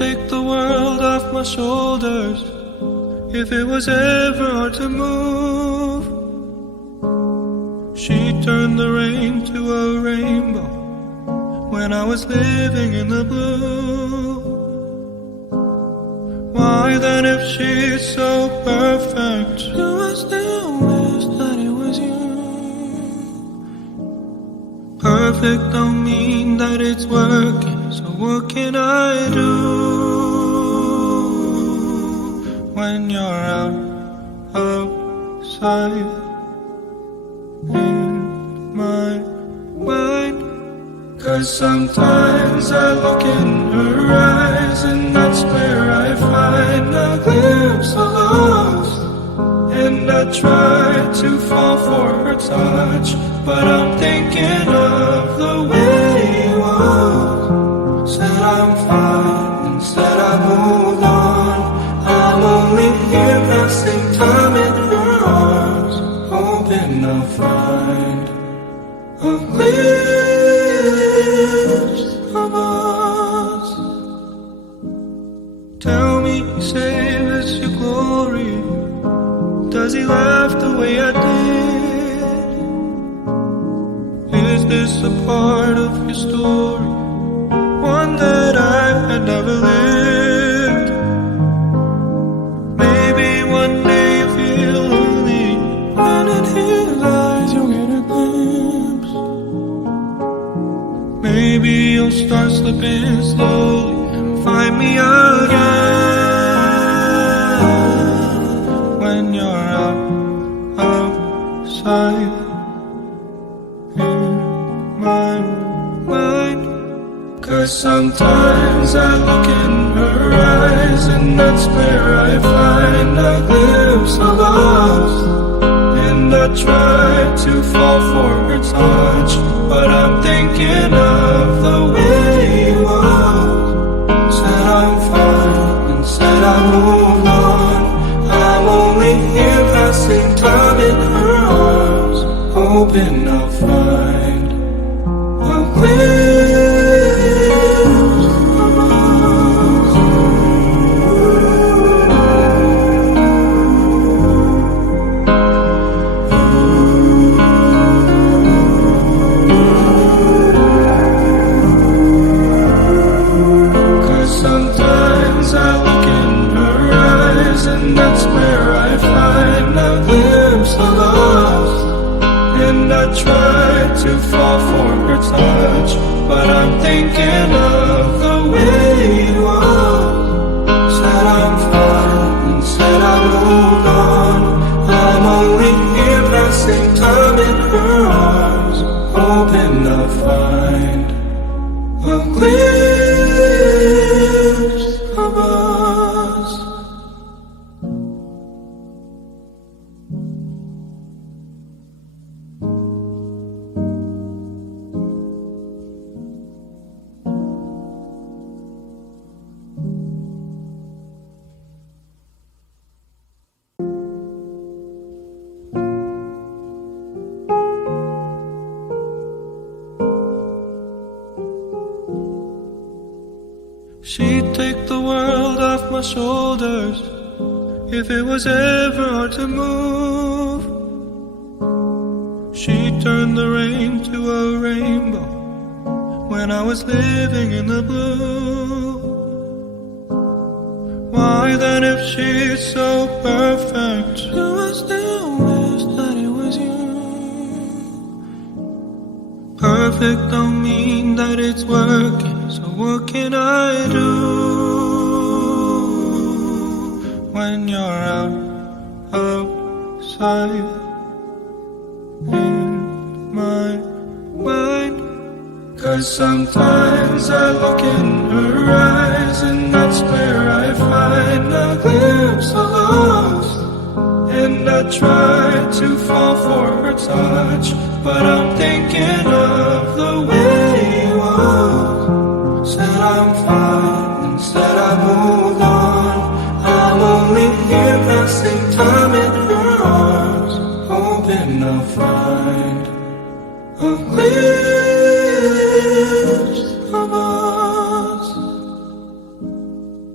take the world off my shoulders if it was ever hard to move. She turned the rain to a rainbow when I was living in the blue. Why then, if she's so perfect, do I still wish that it was you? Perfect don't mean that it's working, so what can I do when you're outside in my mind? 'Cause sometimes I look in her eyes and that's where I find a glimpse of us. And I try to fall for her touch, but I'm thinking of the way you was. Said I'm fine, instead I moved on. I'm only here passing time in her arms, hoping I'll find a glimpse of us. Tell me, save us your glory. Does he laugh the way I did? Is this a part of your story, one that I had never lived? Maybe one day you feel lonely, and in his eyes you'll get a glimpse. Maybe you'll start slipping slowly and find me again when you're outside in my mind. 'Cause sometimes I look in her eyes and that's where I find a glimpse of us. And I try to fall for her touch, but I'm thinking of the way you was. Said I'm fine and said I moved on. I'm only here passing time in her arms, hoping I'll find a glimpse of us. 'Cause sometimes I look in her eyes and that's where I find a glimpse of us. And I try to fall for her touch, but I'm thinking of the way you was. Said I'm fine and said I moved on. I'm only here passing time in her arms, hoping I'll find a glimpse. She'd take the world off my shoulders if it was ever hard to move. She turned the rain to a rainbow when I was living in the blue. Why then, if she's so perfect, do I still wish that it was you? Perfect don't mean that it's working, so what can I do when you're outside in my mind? 'Cause sometimes I look in her eyes and that's where I find a glimpse of us. And I try to fall for her touch, but I'm thinking of the way you was. Said I'm fine and said I moved on. I'm only here passing time in her arms, hoping I'll find a glimpse of us.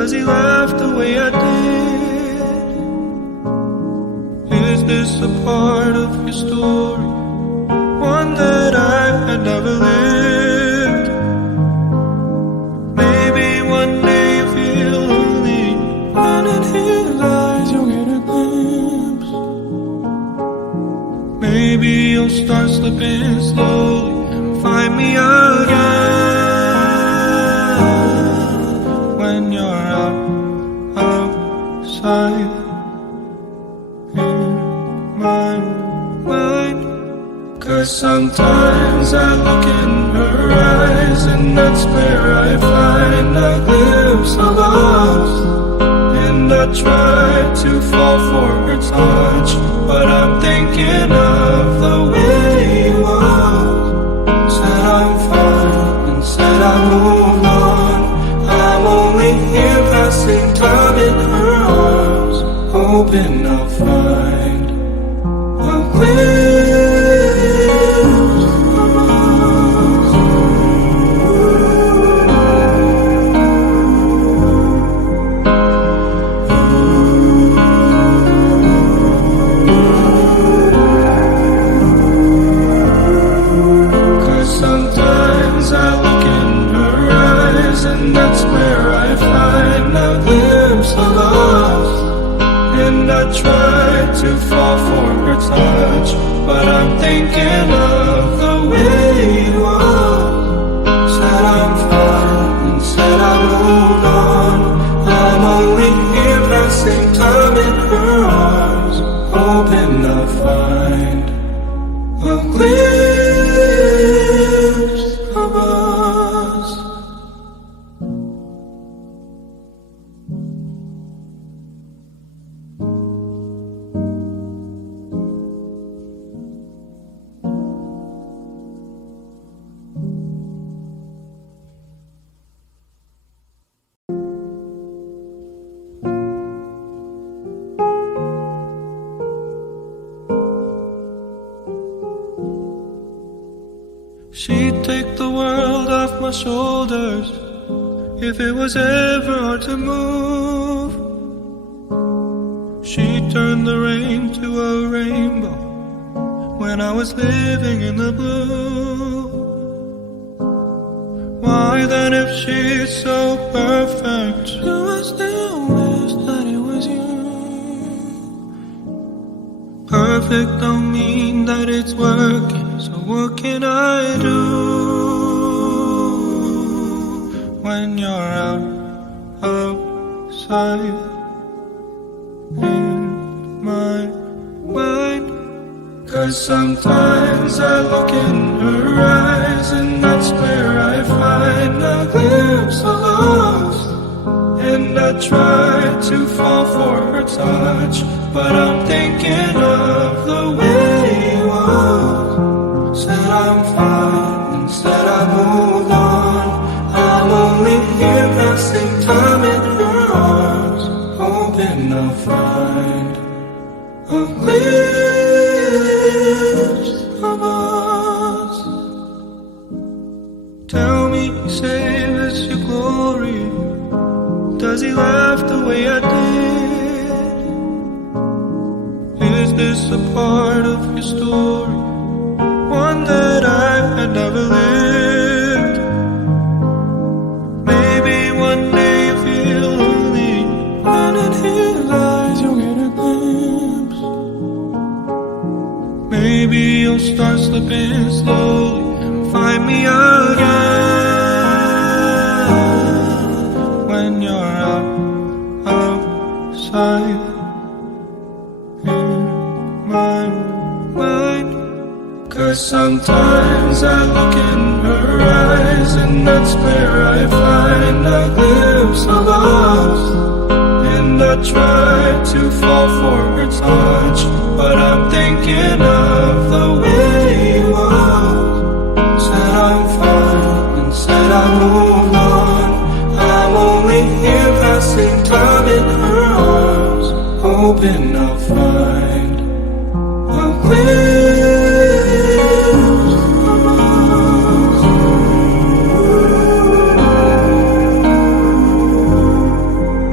Does he laugh the way I did? Is this a part of his story? One that I had never lived? Maybe one day you feel lonely, and in his eyes you'll get a glimpse. Maybe you'll start slipping slowly and find me again when you're outside in my mind. 'Cause sometimes I look in her eyes, and that's where I find a glimpse of us. And I try to fall for her touch, but I'm thinking of the way you are. Said I'm fine and said I moved on. I'm only here passing time in her arms, hoping I'll find a glimpse of us. 'Cause sometimes I look in her eyes, and that's where I find a glimpse of us. And I try to fall for her touch, but I'm thinking of the way you are. Said I'm fine and said I moved on. I'm only here passing time in her arms, hoping I'll find a glimpse of us. She'd take the world off my shoulders if it was ever hard to move. She'd turn the rain to a rainbow when I was living in the blue. Why then, if she's so perfect, do I still wish that it was you? Perfect don't mean that it's working, so what can I do when you're outside in my mind? 'Cause sometimes I look in her eyes, and that's where I find a glimpse of us. And I try to fall for her touch, but I'm thinking of the way you are. Said I'm fine and said I moved on. I'm only here passing time in her arms, hoping I'll find a glimpse of us. Tell me, say this your glory? Does he laugh the way I did? Is this a part of his story? One that I had never lived? Maybe one day you feel lonely, and in his eyes you'll get a glimpse. Maybe you'll start slipping slowly and find me again when you're outside in my mind. 'Cause sometimes I look in her eyes, and that's where I find a glimpse of us. And I try to fall for her touch, but I'm thinking of the way you are. Said I'm fine and said I moved on. I'm only here passing time in her arms, hoping I'll find a glimpse of us.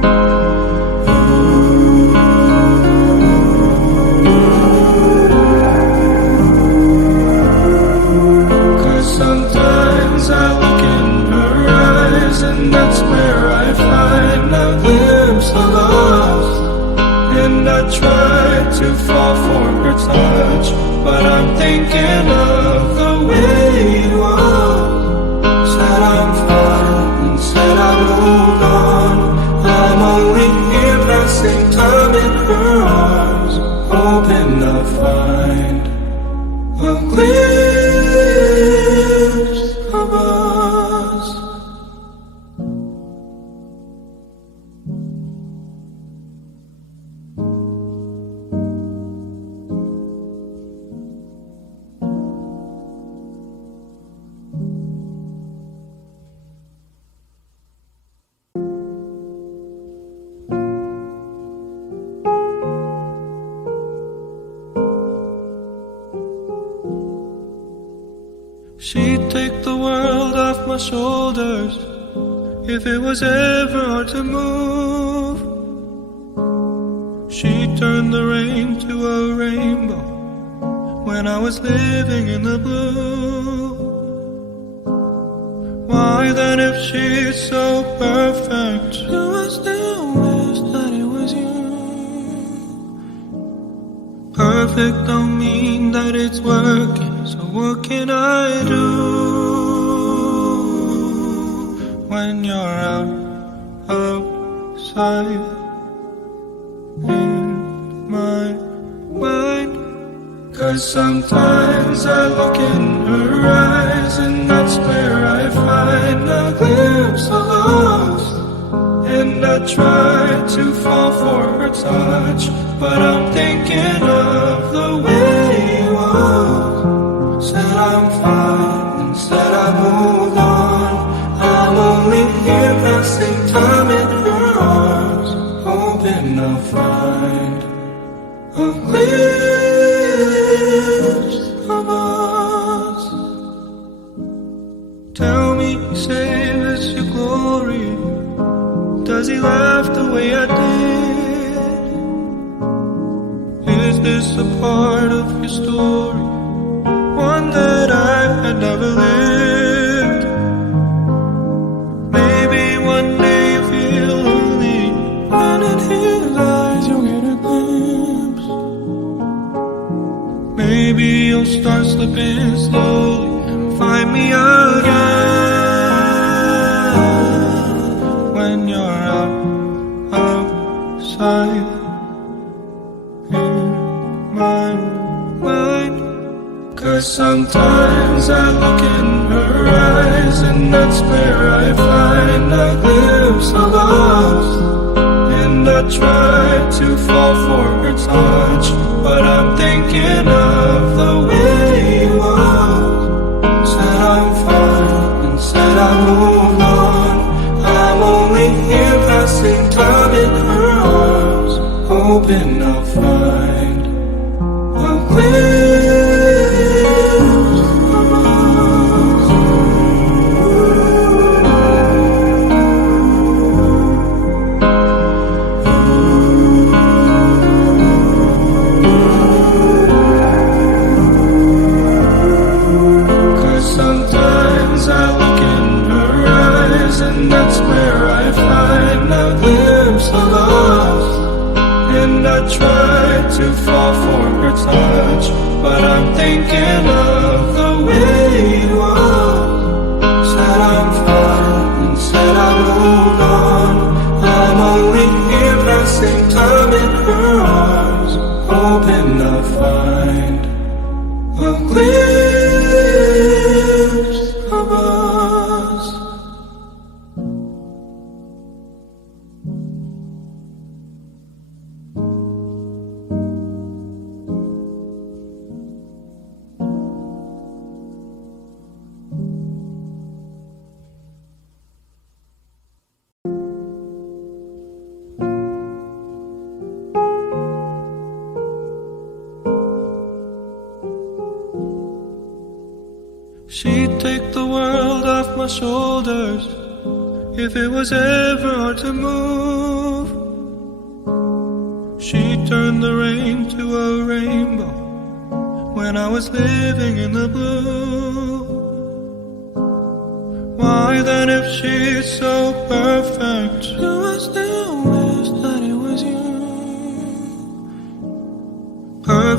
tried to fall for her touch, but I'm thinking of the way you are. Said I'm fine and said I moved on. I'm only here passing time in her arms, hoping I'll find a glimpse of us. She'd take the world off my shoulders if it was ever hard to move. She'd turn the rain to a rainbow when I was living in the blue. Why then, if she's so perfect, do I still wish that it was you? Perfect don't mean that it's working, so what can I do when you're outside in my mind? 'Cause sometimes I look in her eyes, and that's where I find a glimpse of us. And I try to fall for her touch, but I'm thinking of the way you are. Said I'm fine and said I moved on. I'm only here passing time in her arms, hoping I'll find a glimpse of us. Tell me, save us your glory. Does he laugh the way I did? Is this a part of your story, one that I had never lived? Maybe one day you feel lonely, and in his eyes you'll get a glimpse. Maybe you'll start slipping slowly and find me again when you're outside in my mind. 'Cause sometimes I look in her eyes, and that's where I find a glimpse of us. And I try to fall for her touch, but I'm thinking of the way you are. Said I'm fine and said I moved on. I'm only here passing time in her arms, hoping I'll find a glimpse of us. 'Cause sometimes I look in her eyes, and that's where I find a glimpse of us. And I try to fall for her touch, but I'm thinking of the way you are. Said I'm fine and said I moved on. I'm only here passing time in her arms, hoping I'll find a glimpse of us. She'd take the world off my shoulders if it was ever hard to move. She'd turn the rain to a rainbow when I was living in the blue. Why then, if she's so perfect, do I still wish that it was you?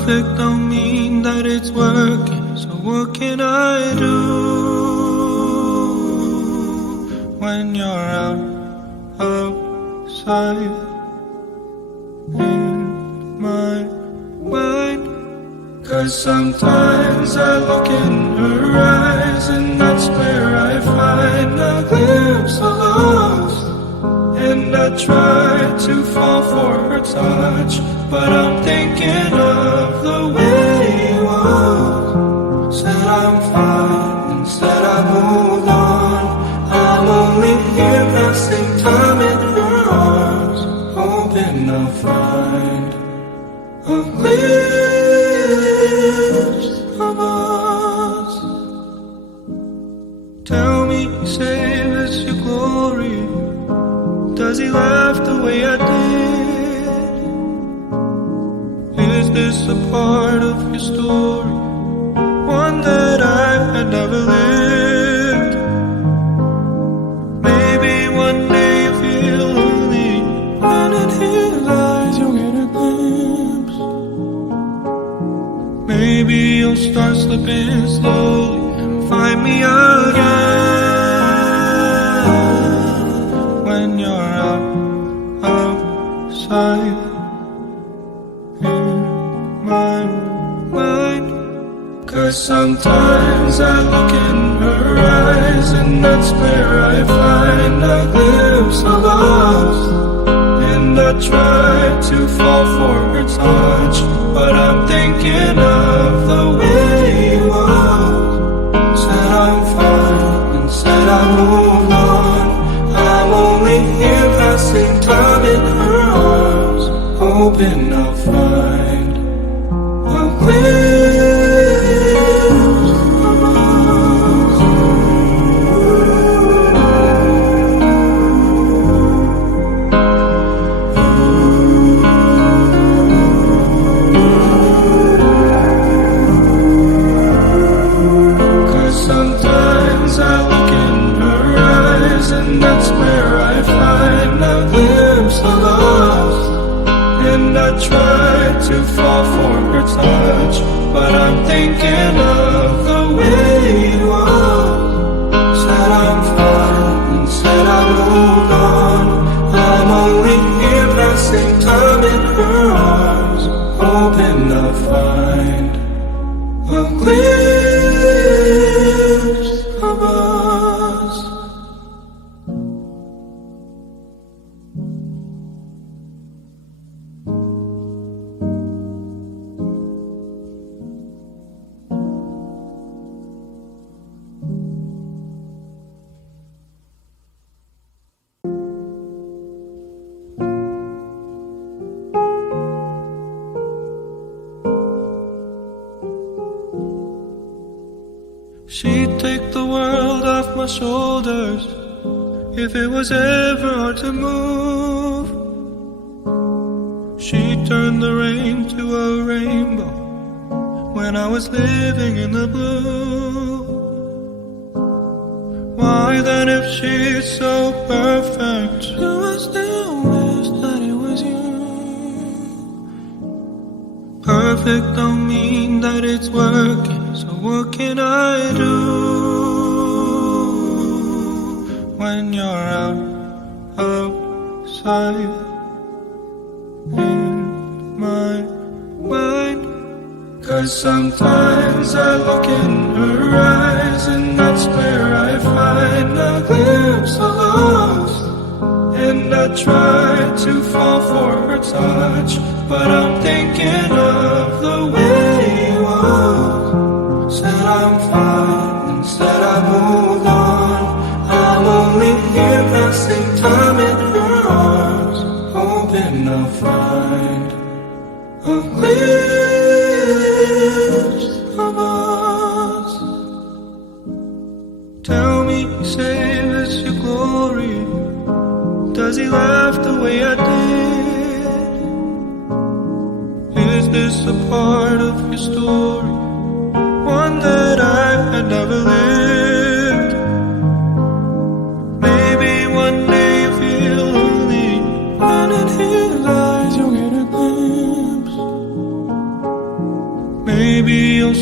Perfect don't mean that it's working, so what can I do when you're outside in my mind? 'Cause sometimes I look in her eyes, and that's where I find a glimpse of us. And I try to fall for her touch, but I'm thinking of the way you was. Said I'm fine, instead I moved on. I'm only here passing time in her arms, hoping I'll find a glimpse of us. Tell me, save us your glory. Does he laugh the way I did? Is this a part of your story, one that I had never lived? Maybe one day you feel lonely, and in his eyes you'll get a glimpse. Maybe you'll start slipping slowly and find me again when you're outside in my mind. 'Cause sometimes I look in her eyes, and that's where I find a glimpse of us. And I try to fall for her touch, but I'm thinking of the way you was. Said I'm fine, and said I moved on. I'm only here passing time in her arms, hoping I'll find a glimpse of us. 'Cause sometimes I look in her eyes, and that's where I find a glimpse of us. And I try to fall for her touch, but I'm thinking of the way you are. Said I'm fine, and said I moved on. I'm only here passing time in her arms, hoping I'll find a glimpse of us. She'd take the world off my shoulders if it was ever hard to move. She'd turn the rain to a rainbow when I was living in the blue. Why then, if she's so perfect, do I still wish that it was you? Perfect don't mean that it's working, so what can I do when you're outside in my mind? 'Cause sometimes I look in her eyes, and that's where I find a glimpse of us. And I try to fall for her touch, but I'm thinking of the way you was. Said I'm fine, and said I moved on. I'm only here passing time in her arms, hoping I'll find a glimpse of us. Tell me, save us your glory. Does he laugh the way I did? Is this a part of your story, one that I had never lived? Maybe one day you feel lonely, and in his eyes you'll get a glimpse.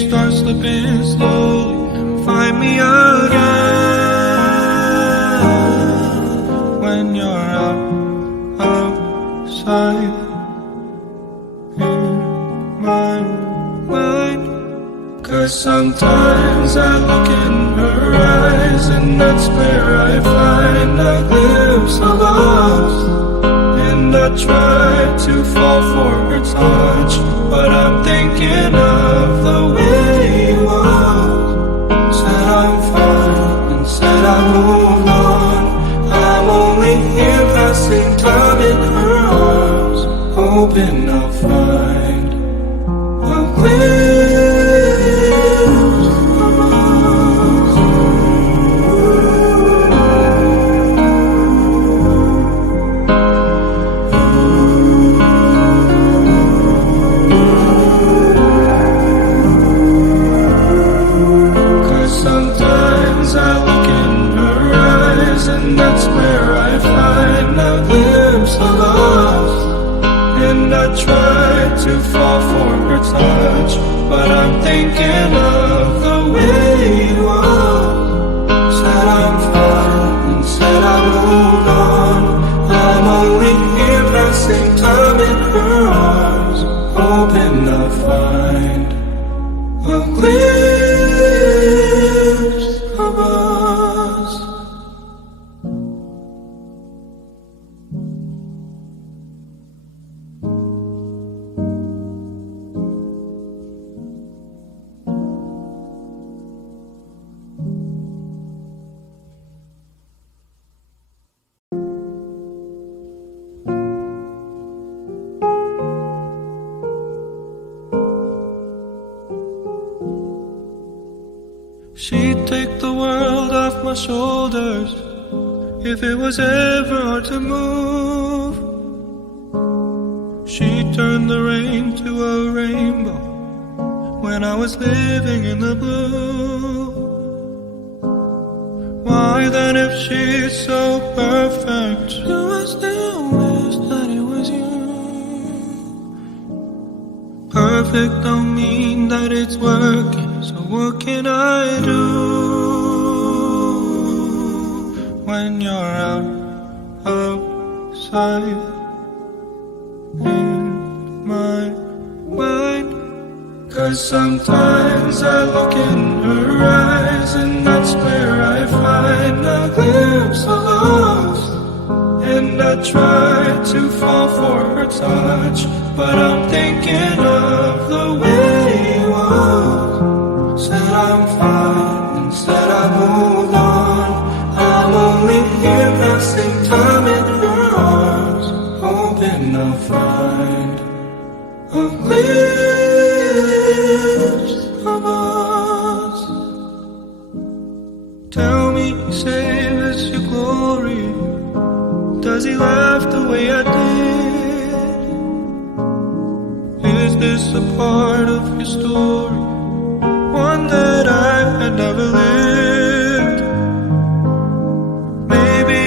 start slipping slowly and find me again when you're outside in my mind. 'Cause sometimes I look in her eyes and that's where I find a glimpse of us. And I try to fall for her touch, but I'm thinking of the way you are. Said I'm fine and said I moved on. I'm only here passing time in her arms, hoping I'll find a glimpse of us. 'Cause sometimes I look in her eyes and that's where I find a glimpse of us. And I try to fall for her touch, but I'm thinking of the way you are. Said I'm fine and said I moved on. I'm only here passing time in her arms, hoping I'll find a glimpse of us. She'd take the world off my shoulders if it was ever hard to move. She'd turn the rain to a rainbow when I was living in the blue. Why then, if she's so perfect, do I still wish that it was you? Perfect don't mean that it's working, so what can I do when you're outside in my mind? 'Cause sometimes I look in her eyes and that's where I find a glimpse of us. And I try to fall for her touch, but I'm thinking of the way you are. Said I'm fine and said I moved on. I'm only here passing time in her arms, hoping I'll find a glimpse of us. Tell me, save us your glory. Does he laugh the way I did? Is this a part of your story, one that I had never lived?